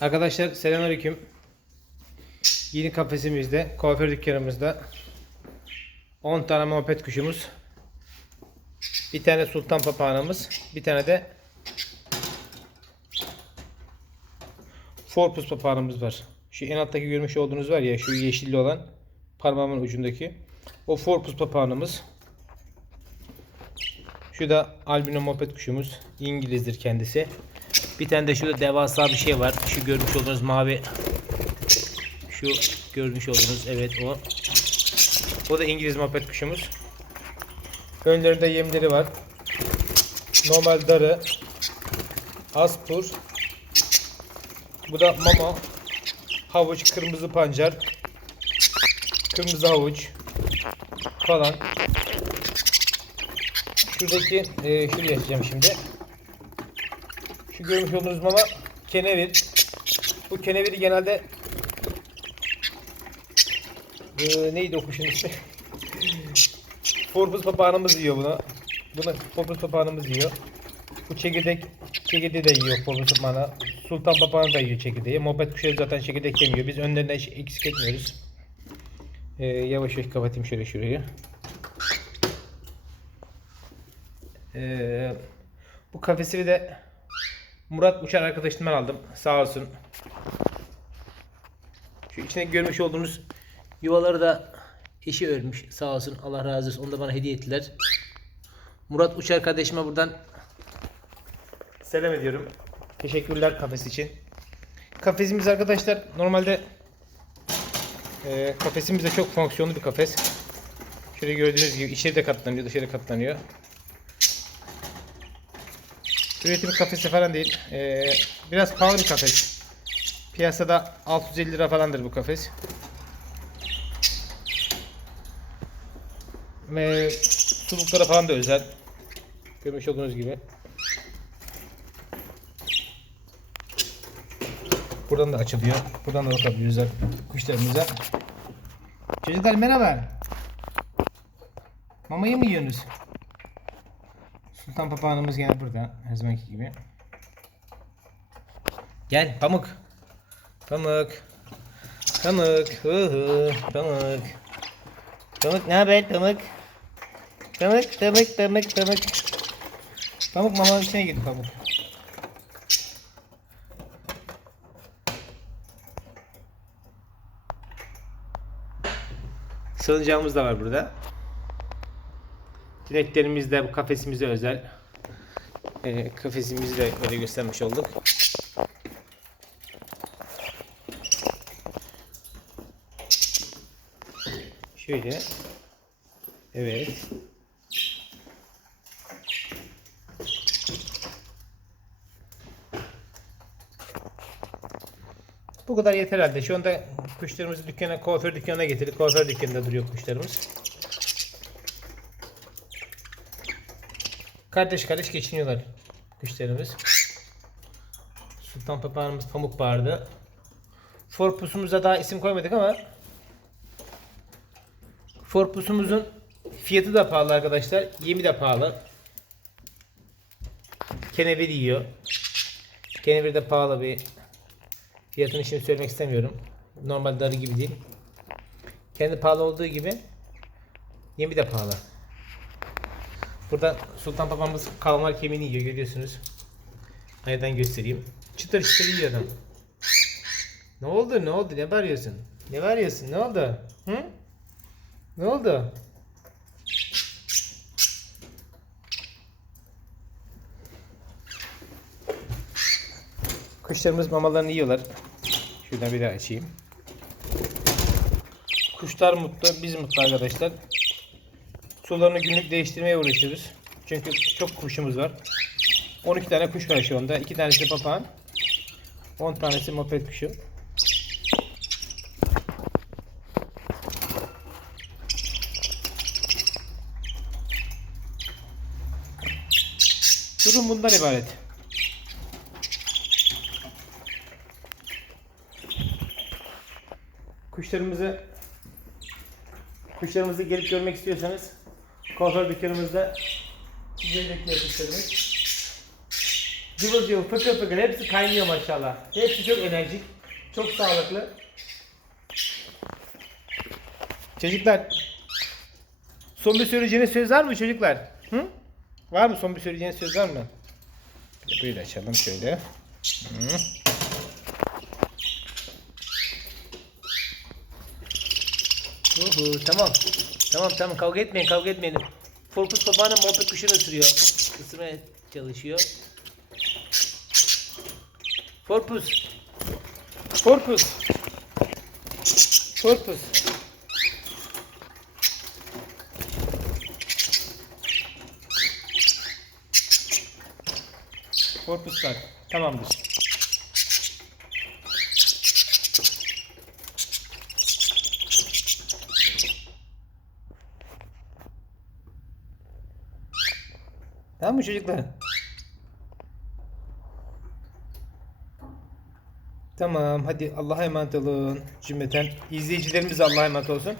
Arkadaşlar selamünaleyküm. Yeni kafesimizde, kuaför dükkanımızda 10 tane muhabbet kuşumuz. Bir tane sultan papağanımız, bir tane de forpus papağanımız var. Şu en alttaki görmüş olduğunuz var ya, şu yeşilli olan parmağımın ucundaki. O forpus papağanımız. Şu da albino muhabbet kuşumuz. İngilizdir kendisi. Bir tane de şurada devasa bir şey var. Şu görmüş olduğunuz mavi. Şu görmüş olduğunuz evet o. O da İngiliz muhabbet kuşumuz. Önlerinde yemleri var. Normal darı. Aspur. Bu da mama. Havuç, kırmızı pancar. Kırmızı havuç. Falan. Şuradaki e, şuraya açacağım şimdi. Şu görmüş olduğunuz mama kenevir. Bu keneviri genelde e, neydi o kuşun ismi? Forpus papağanımız yiyor bunu. Bunu Forpus papağanımız yiyor. Bu çekirdek çekirdeği de yiyor Forpus papağanı. Sultan papağanı da yiyor çekirdeği. Muhabbet kuşları zaten çekirdek yemiyor. Biz önlerinden hiç eksik etmiyoruz. E, yavaş yavaş kapatayım şöyle şurayı. Ee, bu kafesi de Murat Uçar arkadaşımdan aldım. Sağ olsun. Şu içine görmüş olduğunuz yuvaları da eşi örmüş. Sağ olsun. Allah razı olsun. Onu da bana hediye ettiler. Murat Uçar kardeşime buradan selam ediyorum. Teşekkürler kafes için. Kafesimiz arkadaşlar normalde e, kafesimiz de çok fonksiyonlu bir kafes. Şöyle gördüğünüz gibi içeri de katlanıyor, dışarı katlanıyor. Üretim kafesi falan değil. Ee, biraz pahalı bir kafes. Piyasada 650 lira falandır bu kafes. Ve suluklara falan da özel. Görmüş olduğunuz gibi. Buradan da açılıyor. Buradan da bakabiliyoruz kuşlarımıza. Çocuklar merhaba. Mamayı mı yiyorsunuz? Sultan papağanımız gene burada. Her zamanki gibi. Gel Pamuk. Pamuk. Pamuk. Hı hı. Pamuk. Pamuk ne haber Pamuk? Pamuk, Pamuk, Pamuk, Pamuk. Pamuk mamanın içine girdi Pamuk. Salıncağımız da var burada. Dileklerimiz de bu kafesimize özel. Ee, kafesimizi de böyle göstermiş olduk. Şöyle. Evet. Bu kadar yeter herhalde. Şu anda kuşlarımızı dükkana, kuaför dükkanına getirdik. Kuaför dükkanında duruyor kuşlarımız. Kardeş kardeş geçiniyorlar kuşlarımız. Sultan papağanımız pamuk bağırdı. Forpusumuza daha isim koymadık ama Forpusumuzun fiyatı da pahalı arkadaşlar. Yemi de pahalı. Kenevir yiyor. Kenevir de pahalı bir fiyatını şimdi söylemek istemiyorum. Normal darı gibi değil. Kendi pahalı olduğu gibi yemi de pahalı. Burada Sultan babamız kalmar kemiğini yiyor görüyorsunuz. Hayırdan göstereyim. Çıtır çıtır yiyor adam. Ne oldu ne oldu ne bağırıyorsun? Ne bağırıyorsun ne oldu? Hı? Ne oldu? Kuşlarımız mamalarını yiyorlar. Şuradan bir daha açayım. Kuşlar mutlu, biz mutlu arkadaşlar. Sularını günlük değiştirmeye uğraşıyoruz. Çünkü çok kuşumuz var. 12 tane kuş var şu anda. 2 tanesi papağan. 10 tanesi moped kuşu. Durum bundan ibaret. Kuşlarımızı kuşlarımızı gelip görmek istiyorsanız kuaför dükkanımızda bekliyor kuşlarımız. Cıvıl cıvıl fıkır fıkır hepsi kaynıyor maşallah. Hepsi çok enerjik. Çok sağlıklı. Çocuklar son bir söyleyeceğiniz söz var mı çocuklar? Hı? Var mı son bir söyleyeceğiniz söz var mı? Böyle açalım şöyle. Hı. Uhu, tamam. Tamam tamam kavga etmeyin kavga etmeyin. Forpus papağanın muhabbet kuşunu ısırıyor. Isırmaya çalışıyor. Forpus. Forpus. Forpus. Forpuslar. Tamamdır. Tamam mı çocuklar? Tamam hadi Allah'a emanet olun cümleten. İzleyicilerimiz Allah'a emanet olsun.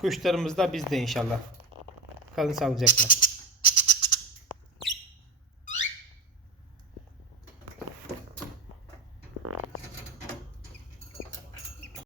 Kuşlarımız da biz de inşallah. Kalın sağlıcakla.